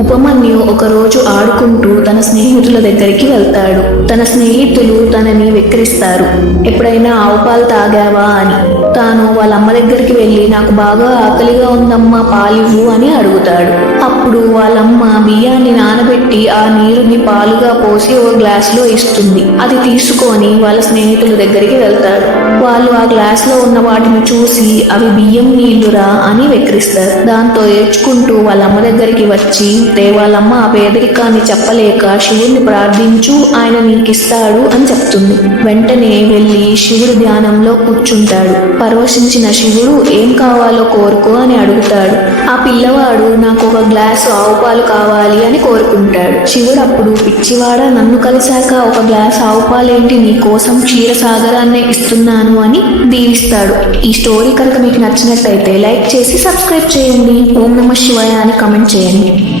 ఉపమన్యు ఒకరోజు ఆడుకుంటూ తన స్నేహితుల దగ్గరికి వెళ్తాడు. తన స్నేహితులు తనని వెక్కిరిస్తారు. ఎప్పుడైనా ఆవు పాలు తాగావా అని. తాను వాళ్ళ అమ్మ దగ్గరికి వెళ్ళి నాకు బాగా ఆకలిగా ఉందమ్మా పాలివ్వు అని అడుగుతాడు. అప్పుడు వాళ్ళమ్మ బియ్యాన్ని నానబెట్టి ఆ నీరుని పాలుగా పోసి ఒక గ్లాసులో ఇస్తుంది. అది తీసుకొని వాళ్ళ స్నేహితుల దగ్గరికి వెళ్తాడు. వాళ్ళు ఆ గ్లాసులో ఉన్న వాటిని చూసి అవి బియ్యం నీళ్లురా అని వెక్కిరిస్తారు. దాంతో ఏడ్చుకుంటూ వాళ్ళ అమ్మ దగ్గరికి వచ్చి వాళ్ళమ్మ ఆ పేదరికాన్ని చెప్పలేక శివుడిని ప్రార్థించు, ఆయన నీకిస్తాడు అని చెప్తుంది. వెంటనే వెళ్ళి శివుడి ధ్యానంలో కూర్చుంటాడు. పరవశించిన శివుడు ఏం కావాలో కోరుకో అని అడుగుతాడు. ఆ పిల్లవాడు నాకు ఒక గ్లాసు ఆవు పాలు కావాలి అని కోరుకుంటాడు. శివుడు అప్పుడు పిచ్చివాడా, నన్ను కలిశాక ఒక గ్లాసు ఆవు పాలేంటి, నీ కోసం క్షీరసాగరాన్నే ఇస్తున్నాను అని దీవిస్తాడు. ఈ స్టోరీ కనుక మీకు నచ్చినట్టయితే లైక్ చేసి సబ్స్క్రైబ్ చేయండి. ఓం నమః శివాయ అని కమెంట్ చేయండి.